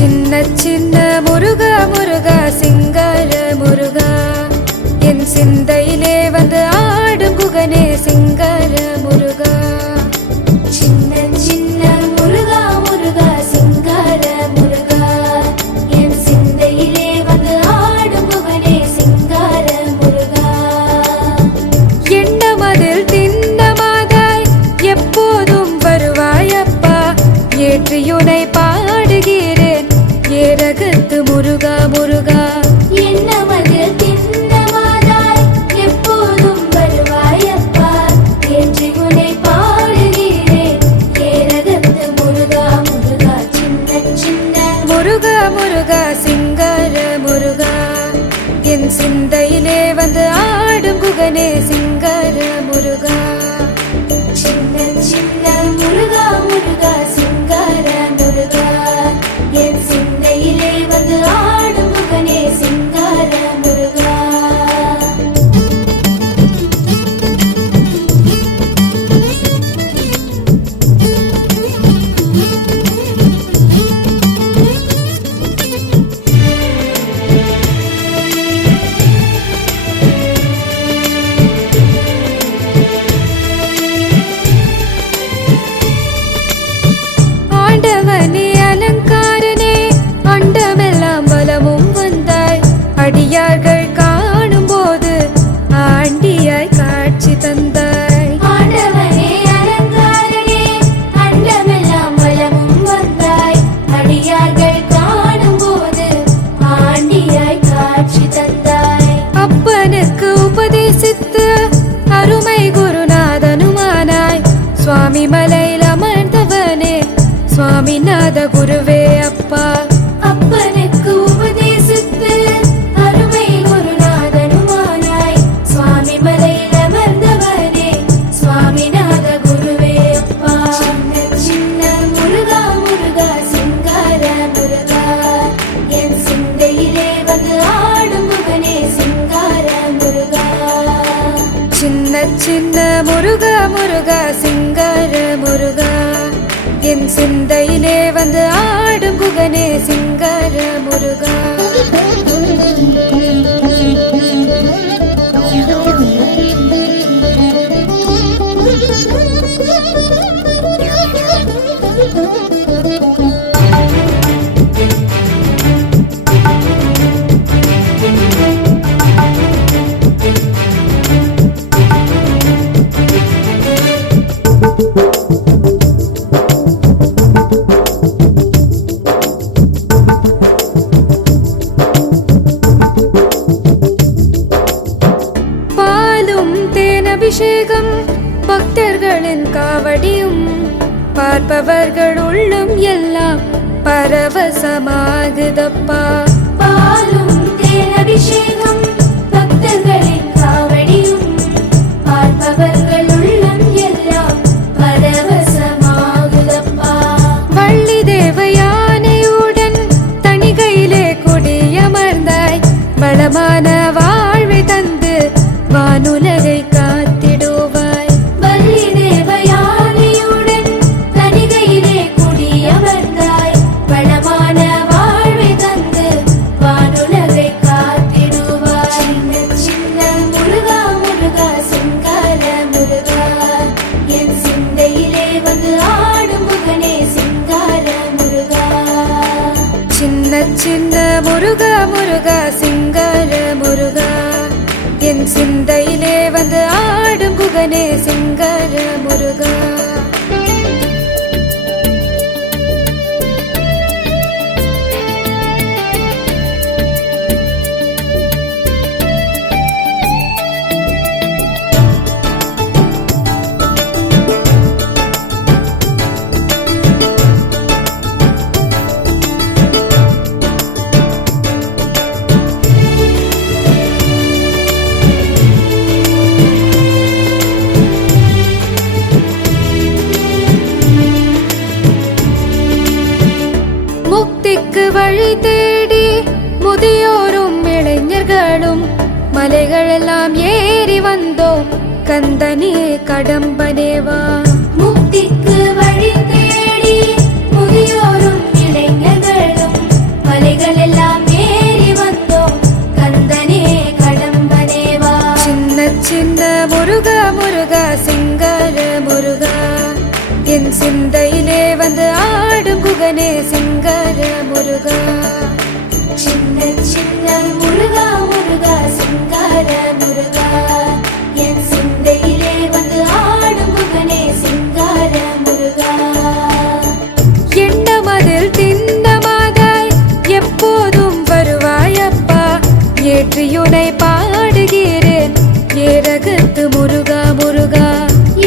சின்ன சின்ன முருகா முருகா சிங்கார முருகா என் சிந்தையிலே வந்து ஆடும் குகனே சிங்கார முருகா. சின்ன சின்ன முருகா முருகா சிங்கார முருகா என் சிந்தையிலே வந்து ஆடும் குகனே சிங்கார முருகா. எண்ணமதில் திண்ணமாதாய் எப்போதும் வருவாயப்பா ஏற்றியுனை பாடுகிறேன் ஏரகத்து முருகா முருகா. எண்ணமதில் திண்ணமாதாய் எப்போதும் வருவாயப்பா ஏற்றி உனை பாடுகிறேன் ஏரகத்து முருகா முருகா. சின்ன சின்ன முருகா முருகா சிங்கார முருகா என் சிந்தையிலே வந்து ஆடும் குகனே சிங்கார முருகா. சின்ன சின்ன முருகா முருகா சிங்கார முருகா என் சிந்தையிலே வந்து ஆடும் குகனே சிங்கார முருகா. ஆண்டவனே அலங்காரனே அண்டமெல்லாம் பலமும் வந்தாய் அடியார்கள் காணும் போது ஆண்டியாய் காட்சி தந்தாய். ஆண்டவனே அலங்காரனே அண்டமெல்லாம் வலமும் வந்தாய் அடியார்கள் காணும் போது ஆண்டியாய் காட்சி தந்தாய். அப்பனுக்கு உபதேசித்து அருமை குருநாதனுமானாய் சுவாமி மலையில் அமர்ந்தவனே சுவாமிநாத குருவே அப்பா. அப்பனுக்கு உபதேசித்து அருமை குருநாதனுமானாய் சுவாமி மலையில் அமர்ந்தவனே சுவாமிநாத குருவே அப்பா. சின்ன சின்ன முருகா முருகா சிங்கார முருகா என் சிந்தையிலே வந்து ஆடும் குகனே சிங்கார முருகா. சின்ன சின்ன முருகா முருகா சிங்கார முருகா என் சிந்தையிலே வந்து ஆடும் குகனே சிங்கார முருகா. பாலும் தேனபிஷேகம் பக்தர்களின் காவடியும் பார்ப்பவர்கள் உள்ளம் எல்லாம் பரவசமாகுதப்பா. பாலும் தேனபிஷேகம் பக்தர்களின் காவடியும் பார்ப்பவர்கள் உள்ளம் எல்லாம் பரவசமாகுதப்பா. வள்ளி தேவயானையுடன் தணிகையிலே குடியமர்ந்தாய் வளமான வாழ்வை தந்து வானுலகை காத்திடுவாய். வள்ளி தேவயானையுடன் தணிகையிலே குடியமர்ந்தாய் வளமான வாழ்வை தந்து வானுலகை காத்திடுவாய். சின்ன சின்ன முருகா முருகா சிங்கார முருகா என் சிந்தையிலே வந்து ஆடும் குகனே சிங்கார முருகா. சின்ன சின்ன முருகா முருகா சிங்கார முருகா என் சிந்தையிலே வந்து ஆடும் குகனே சிங்கார முருகா. முக்திக்கு வழி தேடி முதியோரும் இளைஞர்களும் மலைகளெல்லாம் ஏறி வந்தோம் கந்தனே கடம்பனேவா. முக்திக்கு வழி தேடி முதியோரும் இளைஞர்களும் குகனே சிங்கார முருகா. சின்ன சின்ன முருகா முருகா சிங்கார முருகா என் சிந்தையிலே வந்து ஆடும் குகனே சிங்கார முருகா. எண்ணமதில் திண்ணமாதாய் எப்போதும் வருவாயப்பா. ஏற்றியுனை பாடுகிறேன் ஏரகத்து முருகா முருகா.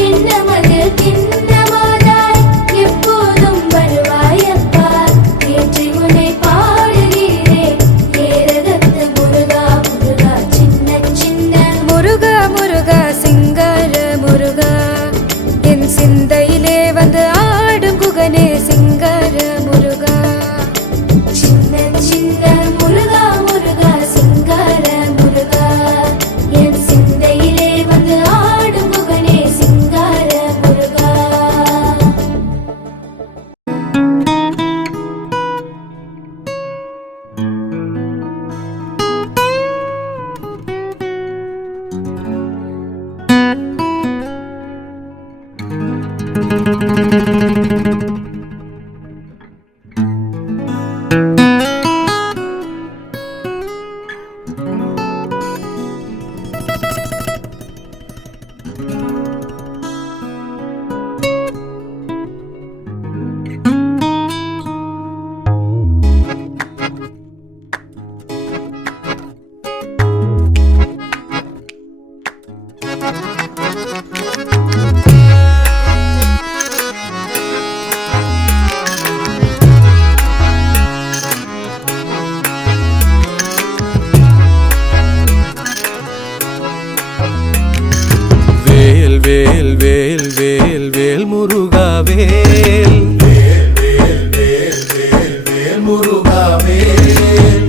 எண்ணமதில் திண்ணமாதாய் எப்போதும் வருவாயப்பா. ஏற்றி உன்னை பாடுகிறேன் ஏரகத்து முருகா முருகா. சின்ன சின்ன முருகா முருகா சிங்கார முருகா என் சிந்தையிலே வந்து ஆடும் குகனே சிங்கார முருகா. சின்ன சின்ன முருகா முருகா சிங்கார முருகா என் சிந்தையிலே வந்து ஆடும் குகனே சிங்கார முருகா. வேல் வேல் வேல் வேல் வேல் முருகா வேல். வேல் வேல் வேல் வேல் முருகா வேல்.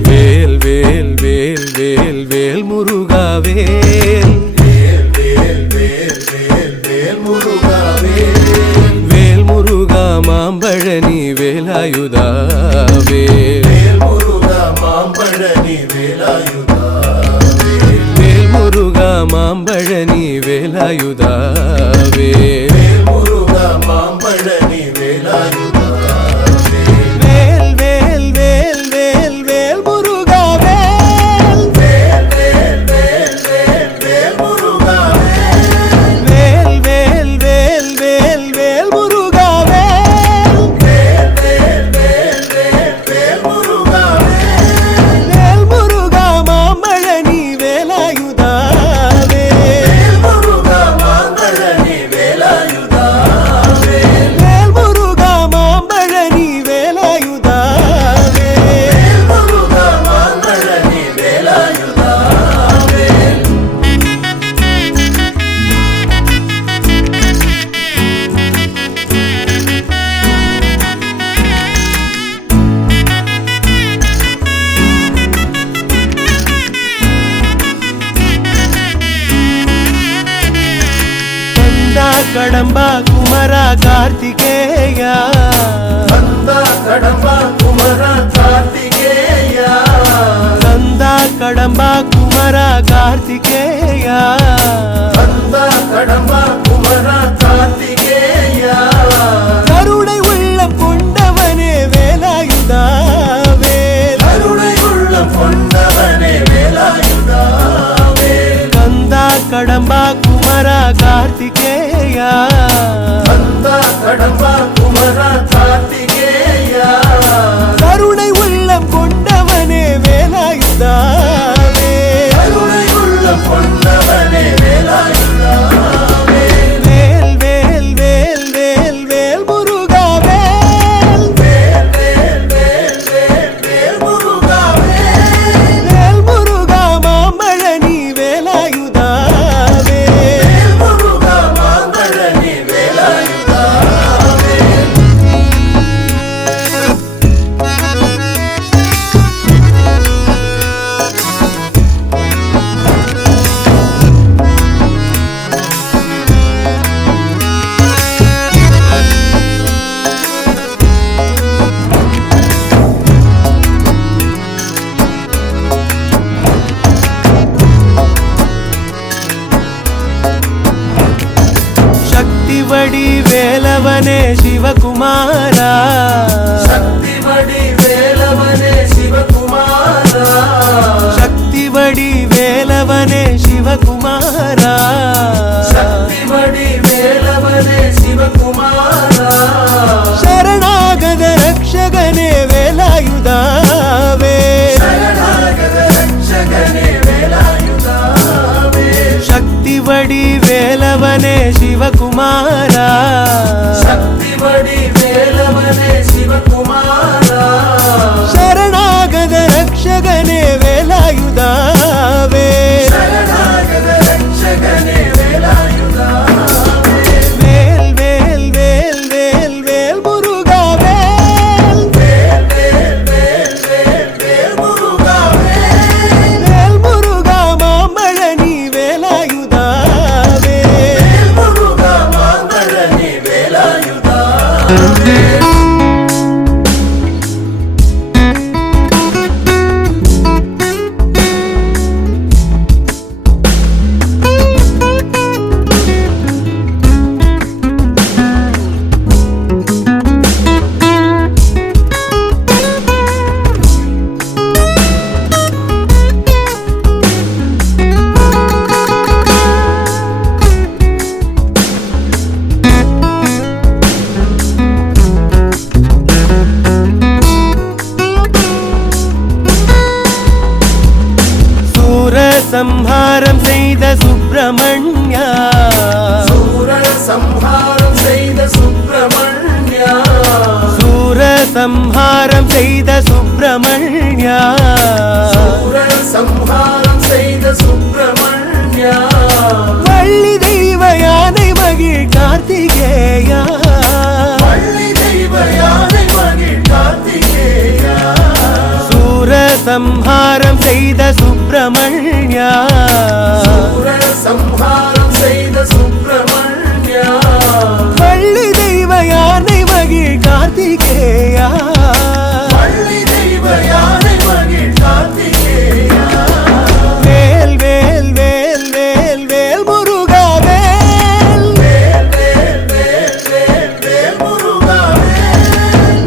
வேல் வேல் வேல் வேல் வேல் முருகா வேல். வேல் வேல் வேல் வேல் வேல் முருகா வேல். வேல் முருகா மாம்பழனி வேலாயுதா வேல். வேல் முருகா மாம்பழனி வேலாயுதா வேல். வேல் முருகா மாம்பழனி வேலாயுதா வேல். வேல் முருகா மாம்பழனி வேலாயுதா வேல். வேல் வேல் வேல் வேல் வேல் முருகா வேல். வேல் வேல் வேல் வேல் வேல் முருகா வேல். வேல் வேல் வேல் வேல் வேல் முருகா வேல். வேல் வேல் வேல் வேல் வேல் முருகா வேல். வேல் முருகா மாம்பழனி வேலாயுதா வேல். வேல் முருகா மாம்பழனி வேலாயுதா வேல். வேல் முருகா மாம்பழனி வேலாயுதா வேல். வேல் முருகா மாம்பழனி வேலாயுதா வேல். கந்தா கடம்பா குமரா கார்த்திகேயா. கந்தா கடம்பா குமரா கார்த்திகேயா. கந்தா கடம்பா குமரா கார்த்திகேயா. கந்தா கடம்பா குமரா கார்த்திகேயா. கருணை உள்ளம் கொண்டவனே வேலாயுதா வேல். கருணை உள்ளம் கொண்டவனே வேலாயுதா வேல். கந்தா கடம்பா குமரா கார்த்திகேயா. கந்தா கடம்பா குமரா கார்த்திகேயா. கருணை உள்ளம் கொண்டவனே வேலாயுதா வேல். கருணை உள்ளம் கொண்டவனே வேலாயுதா வேல். வேல் வேல் வேல் வேல் வேல் முருகா வேல். வேல் வேல் வேல் வேல் வேல் முருகா வேல். வேல் முருகா மாம்பழனி வேலாயுதா வேல். வேல் முருகா மாம்பழனி வேலாயுதா வேல். சக்தி வடி வேலவனே சிவகுமாரா. சம்ஹாரம் செய்த சுப்பிரமணியா, சம்ஹாரம் செய்த சுப்பிரமணியா, வள்ளி தெய்வ யானை மகிழ் கார்த்திகேயா, வள்ளி தெய்வ யானை மகிழ் கார்த்திகேயா, சூர சம்ஹாரம் செய்த சுப்பிரமணியா, சம்ஹாரம் செய்த சுப்பிரமணியா, வள்ளி தெய்வ யானை மகிழ் கார்த்திகேயா, வள்ளி தெய்வ யானை மகிழ் கார்த்திகேயா, வேல் வேல் வேல் வேல் வேல் முருகா வேல், வேல் வேல் வேல் வேல் வேல் முருகா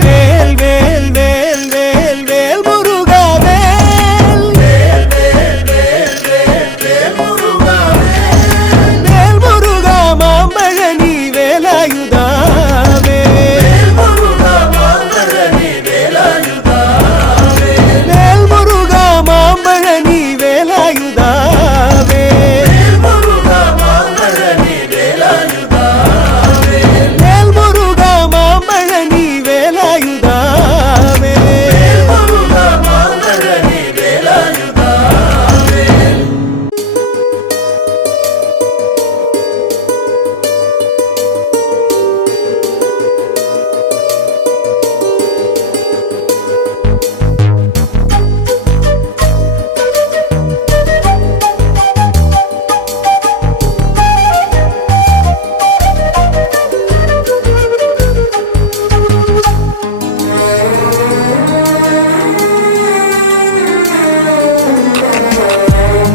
வேல் வேல் வேல் வேல் வேல் முருகா வேல், வேல் வேல் வேல் வேல் வேல் முருகா வேல் முருகா மாம்பழனி வேலாயுதா வேல், வேல் முருகா மாம்பழனி வேலாயுதா வேல் முருகா மாம்பழனி வேலாயுதா வேல், வேல் முருகா மாம்பழனி வேலாயுதா வேல் முருகா மாம்பழனி வேலாயுதா வேல். வேல் முருகா மாம்பழனி வேலாயுதா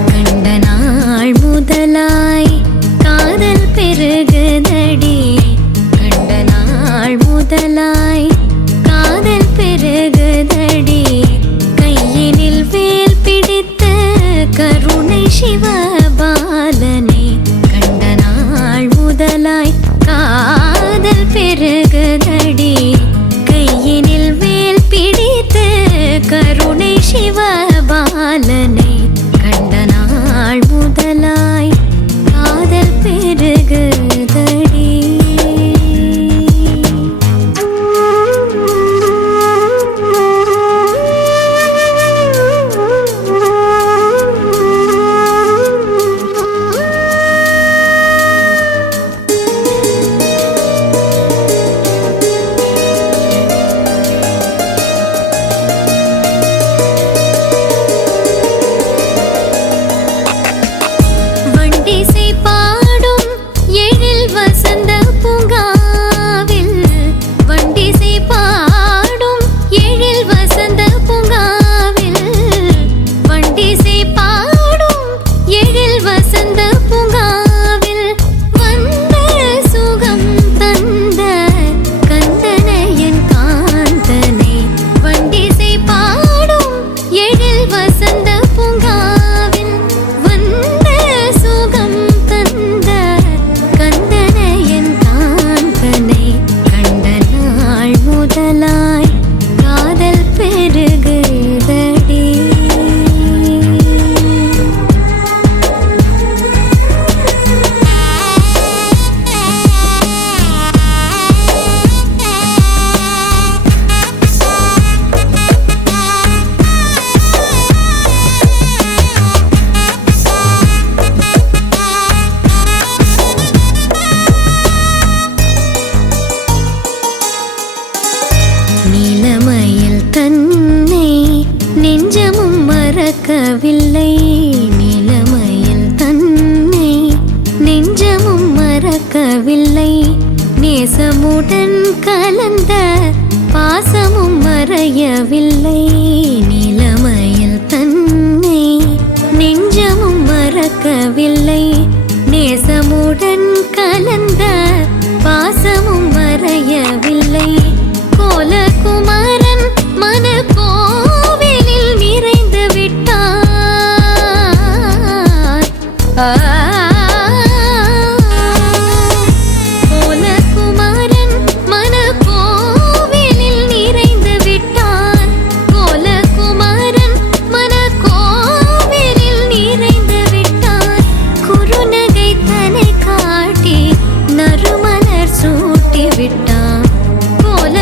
கண்ட நாள் முதலாய் காதல் பெருகுதடி, கண்ட நாள் முதலாய் காதல் பெருகுதடி, கையினில் வேல் பிடித்த கருணை சிவபாலனை, கண்ட நாள் முதலாய் காதல் பெருகுதடி, கையினில் வேல் பிடித்த கருணை சிவபாலனை, கண்ட நாள் முதலாய் காதல் பெருகுதடி. வண்டிசை பாடும் எழில் வசந்த பூங்காவில், வண்டிசை பாடும் எழில் வசந்த பூங்காவில், வண்டிசை பாடும் எழில் வசந்த பூங்காவில், வந்த சுகம் தந்த கந்தனையன் காந்தனை, வண்டிசை பாடும் எழில் வசந்த பூங்காவில், வந்த சுகம் தந்த கந்தனையன் காந்தனை, கண்ட நாள் முதலாய் காதல் பெருகுதடி. நீலமயில் தன்னை நெஞ்சமும் மறக்கவில்லை, நீலமயில் தன்னை நெஞ்சமும் மறக்கவில்லை, நேசமுடன் கலந்த பாசமும் மறையவில்லை, நீலமயில் தன்னை நெஞ்சமும் மறக்கவில்லை, நேசமுடன் கலந்த பாசமும் மறையவில்லை, கோலகுமாரன் மனக்கோவிலில் நிறைந்து விட்டார், கோலகுமாரன் மனக்கோவிலில் நிறைந்து விட்டார், கோலகுமாரன் மனக்கோவிலில் நிறைந்து விட்டார், குறுநகை தனை காட்டி நறுமலர் சூட்டி விட்டான், கோல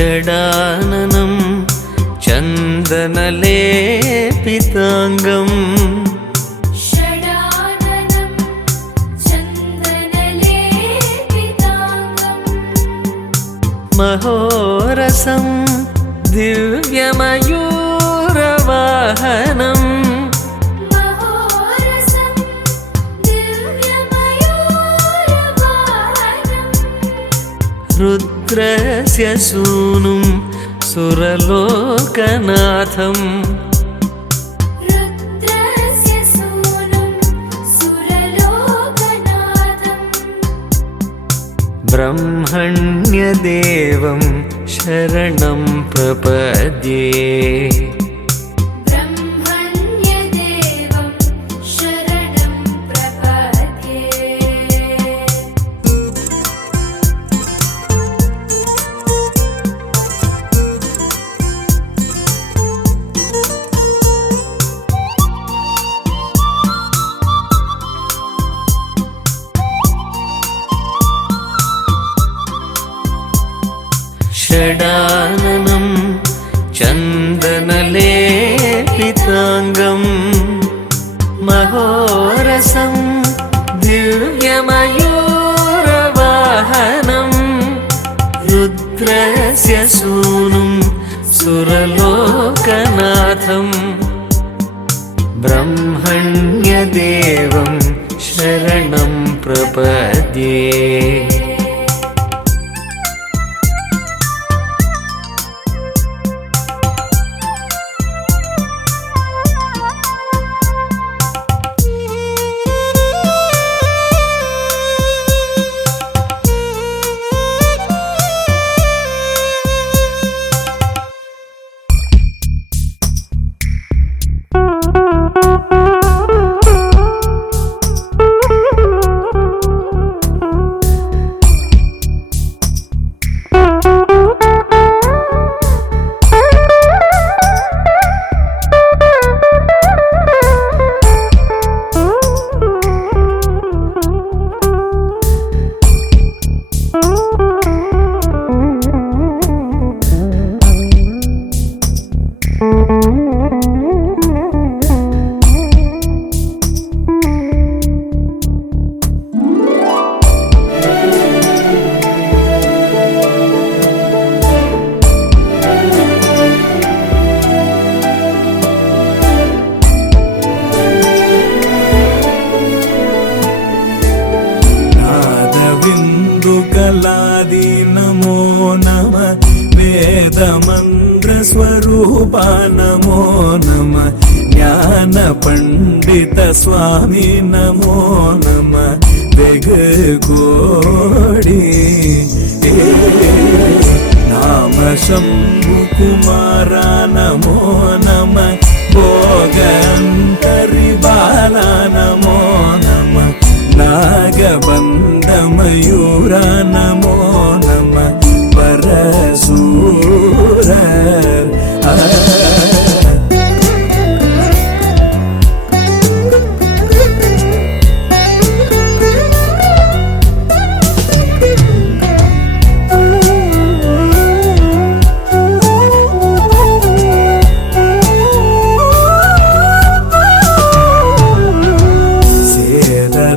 षडाननं चन्दनलेपिताङ्गम् षडाननं चन्दनलेपिताङ्गम् महोरसं दिव्यमयूरवाहनम् महोरसं दिव्यमयूरवाहनम् रुद्रस्य सूनुं सुरलोकनाथम् रुद्रस्य सूनुं सुरलोकनाथम् ब्रह्मण्यदेवं शरणं प्रपद्ये ब्रह्मण्यदेवं शरणं प्रपद्ये षडाननं चन्दनलेपिताङ्गम् महोरसं दिव्यमयूरवाहनम् रुद्रस्य सूनुं सुरलोकनाथम् ब्रह्मण्यदेवं शरणं प्रपद्ये नादबिन्दुकलादि नमो नमः वेदमन्त्रस्वरूपा नमो नमः ज्ञानपण्डितस्वामी नमो नमः वेगकोडी नाम शम्भुकुमारा नमो नमः भोगन्तरिबाला नमो नमः नागबन्धमयूरा नमो नमः परशूर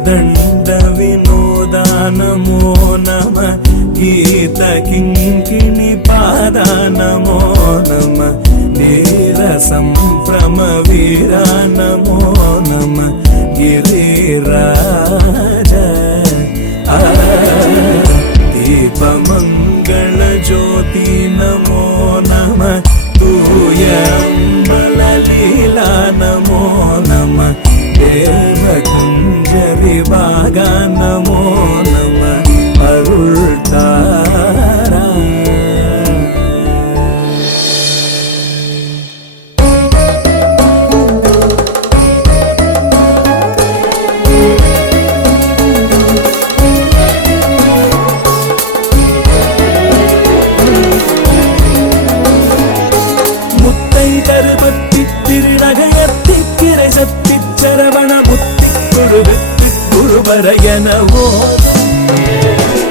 दण्डविनोदा नमो नमः गीतकिङ्किणि पादा नमो नमः नीरसम्भ्रमवीरा नमो नमः गिरिराज दीपमङ्गलज्योति नमो नमः तूयम्बललीला नमो नमः देवकुञ्जरिभागा नमो नमः अरुळ्तारा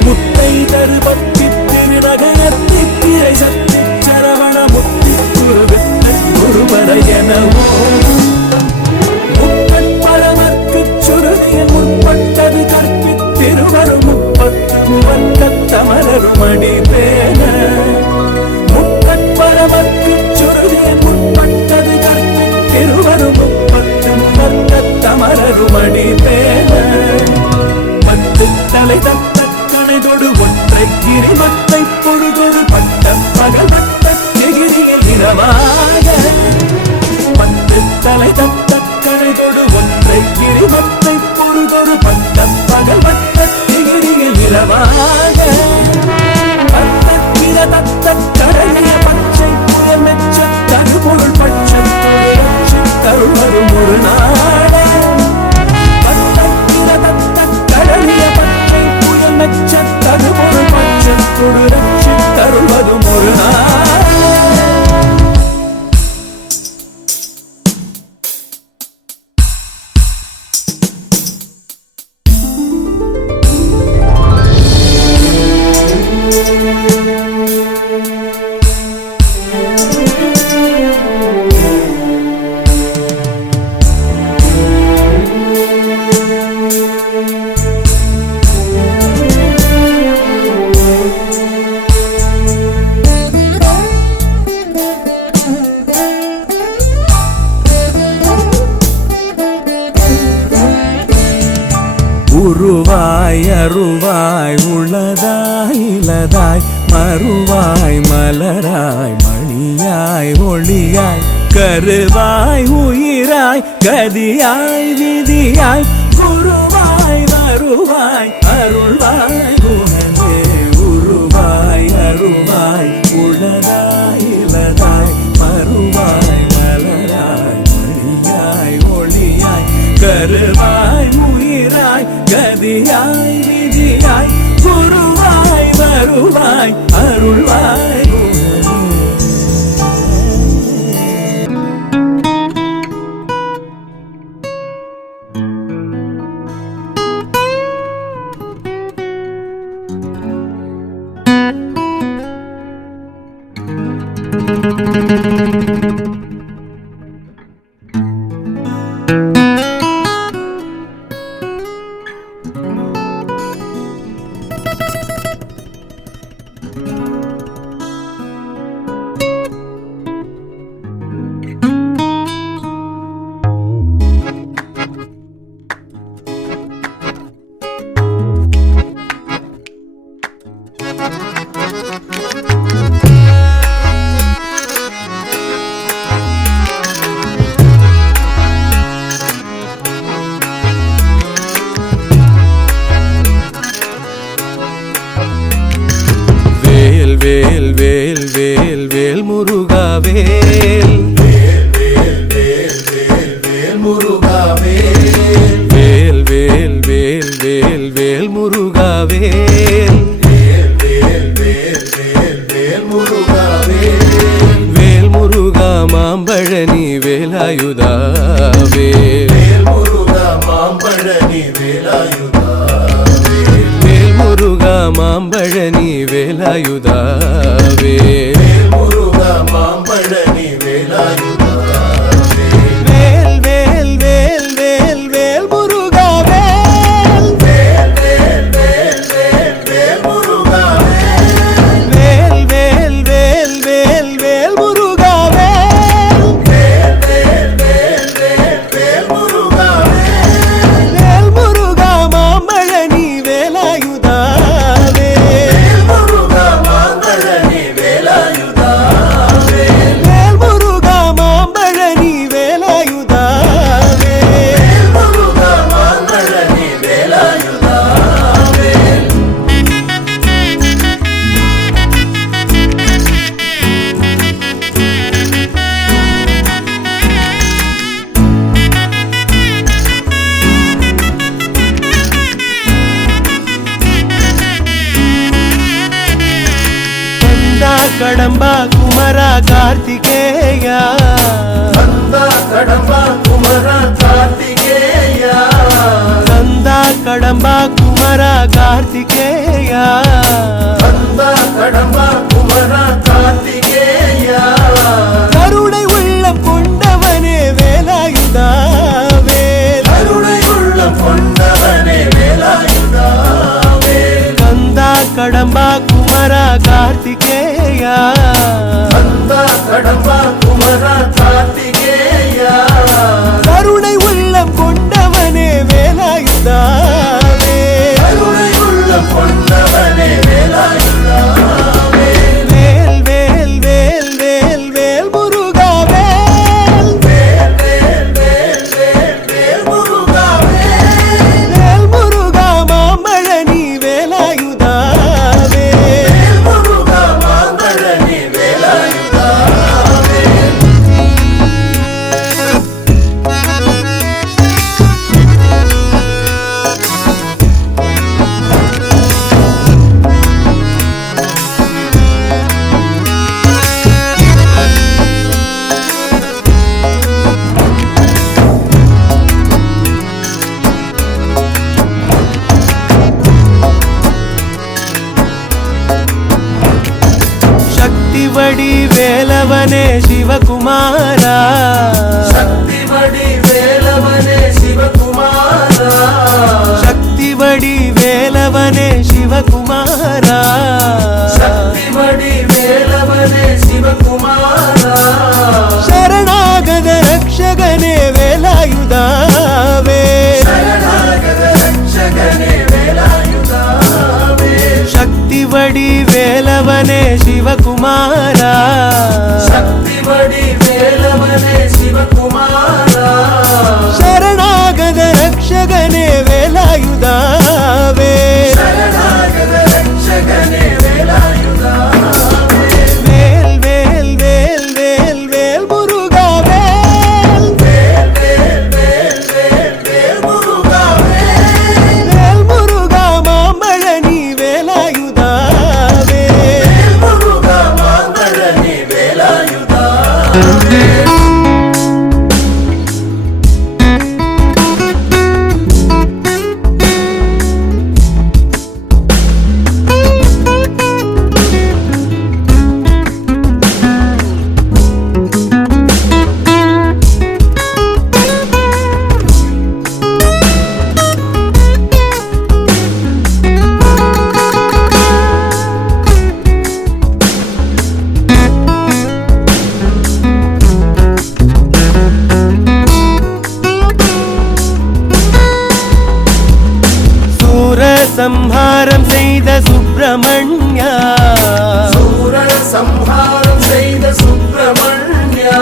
முத்தைதரு பத்தி நகரத்திரை சக்தி சரவண முத்தி குருவர எனவோ முக்கட்பரமர்க்கு சுருதியில் முற்பட்டது கற்பித்திருவரும் 30 முவக்கத்தமரரும் அடிபேன முக்கட்பரமர்க்கு சுருதியில் முற்பட்டது கற்பித்திருவரும் 30 முவக்கத்தமரரும் அடிபேன 10 தலை தத்த கணைதொடு ஒற்றை கிரிமத்தை பொழுதொரு பட்ட பகல் பட்ட திகிரியில் இரவாக 10 தலை தத்த கணைதொடு ஒற்றை கிரிமத்தை பொழுதொரு பட்ட பகல் பட்ட திகிரியில் இரவாக பத்தக்கிர தத்த கடலிய பச்சை புயல் மெச்ச தருபொருள் பட்சத்தொரு தருவரும் ஒரு நாட பத்தக்கிர தத்த கடலிய பச்சை புயல் மெச்ச தருபொருள் பட்சத்தொரு தருவதும் ஒரு நாட உருவாய் அருவாய் உளதாய் இலதாய் மறுவாய் மலராய் மணியாய் ஒளியாய் கருவாய் உயிராய் கதியாய் விதியாய் குருவாய் வருவாய் அருள்வாய் குணமே உருவாய் அருவாய் உளதாய் இலதாய் மறுவாய் மலராய் மணியாய் ஒளியாய் கருவாய் உயிராய் கதியாய் விதியாய் குருவாய் வருவாய் அருள்வாய் வேல் வேல் வேல் வேல் முருகா வேல் முருகா வேல் வேல் வேல் வேல் வேல் முருகா வேல் முருகா வேல் முருகா மாம்பழனி வேலாயுதா வேல் முருகா மாம்பழனி வேலாயுதா வேல் முருகா மாம்பழனி வேலாயுதா வேல் முருகா மாம்பழனி வேலாயுதா வேல் வேல் வேல் வேல் வேல் முருகா வேல் முருகா வேல் வேல் வேல் வேல் வேல் முருகா வேல் முருகா வேல் முருகா மாம்பழனி வேலாயுதா வேல் முருகா மாம்பழனி வேலாயுதா வேல் முருகா மாம்பழனி வேலாயுதா வேல் முருகா மாம்பழனி வேலாயுதா கந்தா கடம்பா குமரா கார்த்திகேயா கந்தா கடம்பா குமரா கார்த்திகேயா கந்தா கடம்பா குமரா கார்த்திகேயா கந்தா கடம்பா கடம்பா குமரா கார்த்திகேயா கந்தா கடம்பா குமரா கார்த்திகேயா கருணை உள்ளம் கொண்டவனே வேலாயுதாவே கருணை உள்ளம் கொண்டவனே வேலாயுதாவே வேல் வேல் வேல் வேல் வேல் முருகா வேல் வேல் வேல் வேல் வேல் வேல் முருகா வேல் முருகா மாம்பழனி வேலாயுதாவே வேல் முருகா மாங்கழனி வேலாயுதாவே சக்தி வடி வேலவனே சிவகுமாரா சக்தி வடி வேலவனே சிவகுமாரா சக்தி வடி வேலவனே சிவகுமாரா சக்தி வடி வேலவனே சிவகுமாரா சரணாகத ரக்ஷகனே வேலாயுதாவே சரணாகத ரட்சகனே வேலாயுதாவே சக்தி வடி வேலவனே சிவகுமாரா சக்தி வடி வேலவனே சிவகுமாரா சரணாகத ரக்ஷகனே வேலாயுதாவே சரணாகத ரட்சகனே வேலாயுதாவே வேல் வேல் வேல் வேல் வேல் முருகா வேல் வேல் வேல் வேல் வேல் வேல் முருகா வேல் முருகா மாம்பழனி வேலாயுதாவே வேல் முருகா மாங்கழனி வேலாயுதாவே சம்ஹாரம் செய்த சுப்பிரமணியா சூர சம்ஹாரம் செய்த சுப்பிரமணியா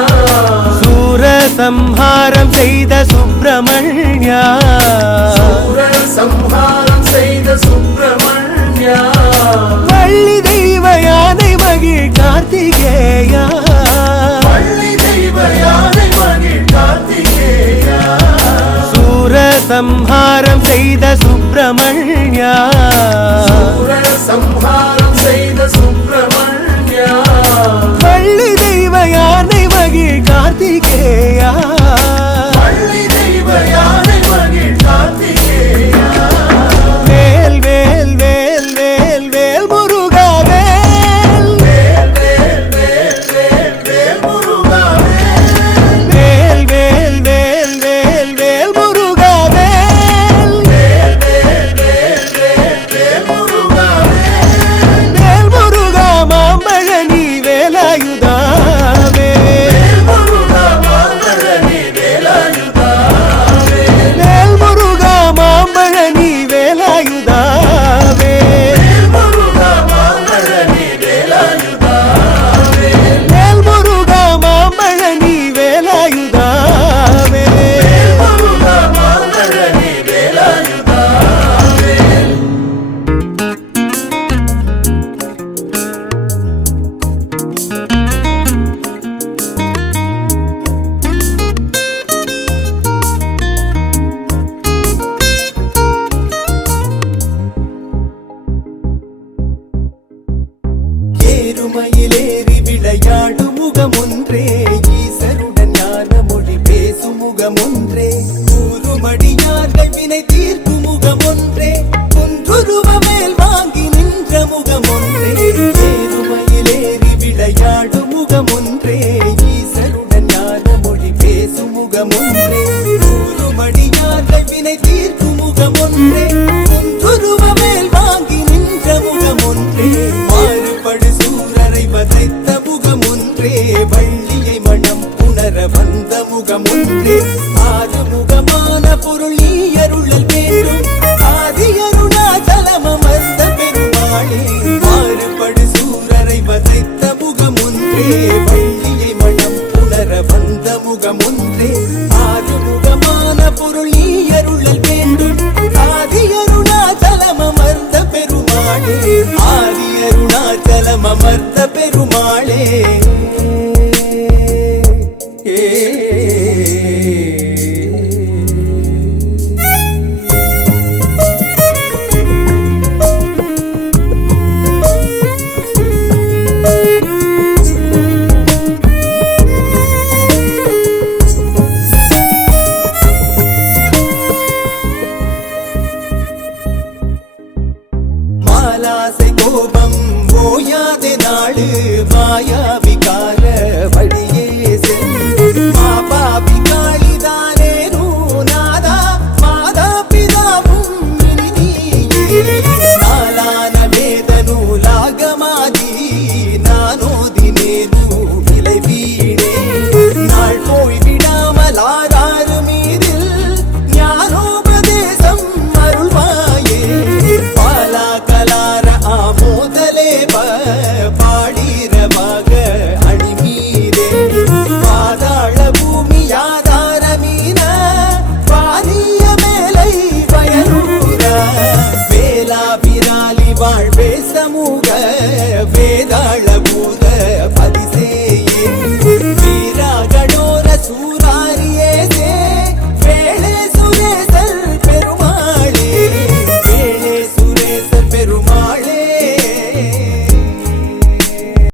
சூர சம்ஹாரம் செய்த சுப்பிரமணியா சூர சம்ஹாரம் செய்த சுப்பிரமணியா வள்ளி தெய்வ யானை மகிழ் கார்த்திகேயா பள்ளி தெய்வ யானை மகிழ் கார்த்திகேயா சூர சம்ஹாரம் செய்த சுப்பிரமணியா சூர சம்ஹாரம் செய்த சுப்பிரமணியா வள்ளி தெய்வ யானை மகிழ் கார்த்திகேயா பள்ளி தெய்வ யானை மகிழ் கார்த்திகேயா வேல் வேல் வேல் வேல் வேல் முருகா வேல் வேல் வேல் வேல் வேல் வேல் முருகா வேல் வேல் வேல் வேல் வேல் முருகா வேல் வேல் வேல் வேல் வேல் வேல் முருகா வேல் முருகா மாம்பழனி வேலாயுதாவே வேல் முருகா மாங்கழனி வேலாயுதாவே வேல் முருகா மாம்பழனி வேலாயுதாவே வேல் முருகா மாங்கழனி வேலாயுதாவே வேல் முருகா மாம்பழனி வேலாயுதாவே வேல் முருகா மாங்கழனி வேலாயுதாவே ஏறுமையிலேறி விளையாடு முகமொன்றே ஈசருடன் ஞான மொழி பேசும் முகமொன்றே கூறுமடியார்கள் வினை தீர்க்கும் முகமொன்றே குன்றுருவ மேல் வாங்கி நின்ற முகமொன்றே ஏறுமையிலேறி விளையாடு முகமொன்றே ஈசருடன் ஞான மொழி பேசும் முகமொன்றே கூறுமடியார்கள் வினை தீர்க்கும் முகமொன்றே குன்றுருவ மேல் வாங்கி நின்ற முகமொன்றே அமர்ந்த பெருமாளே மாலாசை கோபம் ஓயாதே நாடு மாயா விகார வழியே சென்று மாபாபி காளிதானே நாதா மாதா பிதாவும் இனிதியே நாலான வேத நூலாகமாதி நானோதினேனு விலை வீணே நாள் போய் விடாமல் ஆறாறு மீதில் ஞானோபதேசம் அருள்வாயே பாலா கலார ஆமோதலே பாடிரமாக அணிமீரே பாதாள பூமி யாதார மீன பாரிய மேலை வயலூர வேலா விராலி வாழ்வே சமூக வேத